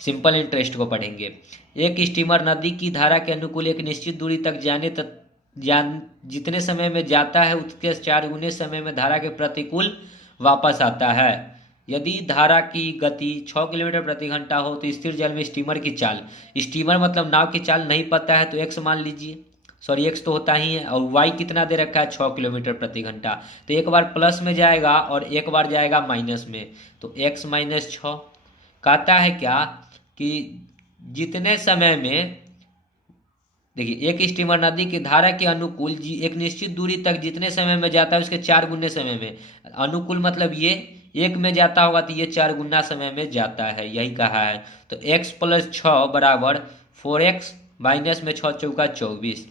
सिंपल इंटरेस्ट को पढ़ेंगे। एक स्टीमर नदी की धारा के अनुकूल एक निश्चित दूरी तक जितने समय में जाता है उसके 4 गुने समय में धारा के प्रतिकूल वापस आता है। यदि धारा की गति 6 किलोमीटर प्रति घंटा हो तो स्थिर जल में स्टीमर की चाल, स्टीमर मतलब नाव की चाल नहीं पता है तो एक्स मान लीजिए, एक्स तो होता ही है, और वाई कितना दे रखा है 6 किलोमीटर प्रति घंटा, तो एक बार प्लस में जाएगा और एक बार जाएगा माइनस में, तो एक्स माइनस 6 कहता है क्या कि जितने समय में, देखिए एक स्टीमर नदी की धारा के अनुकूल एक निश्चित दूरी तक जितने समय में जाता है उसके 4 गुने समय में, अनुकूल मतलब ये 1 में जाता होगा तो ये 4 गुना समय में जाता है, यही कहा है। तो x प्लस 6 बराबर 4x माइनस में 6 चौका 24,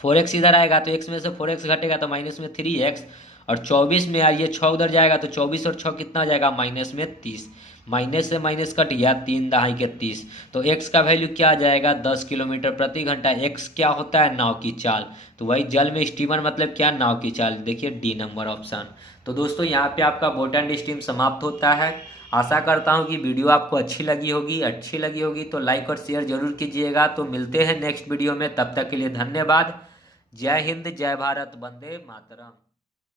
4x इधर आएगा तो x में से 4x घटेगा तो माइनस में 3x, और 24 में आइए 6 उधर जाएगा तो 24 और 6 कितना जाएगा माइनस में 30, माइनस से माइनस कट गया 3 दहाई के 30, तो x का वैल्यू क्या आ जाएगा 10 किलोमीटर प्रति घंटा। x क्या होता है नाव की चाल, तो वही जल में स्टीमर मतलब क्या नाव की चाल, देखिए डी नंबर ऑप्शन। तो दोस्तों यहाँ पे आपका बॉटन स्ट्रीम समाप्त होता है। आशा करता हूँ कि वीडियो आपको अच्छी लगी होगी तो लाइक और शेयर जरूर कीजिएगा। तो मिलते हैं नेक्स्ट वीडियो में, तब तक के लिए धन्यवाद। जय हिंद, जय भारत, वंदे मातरम।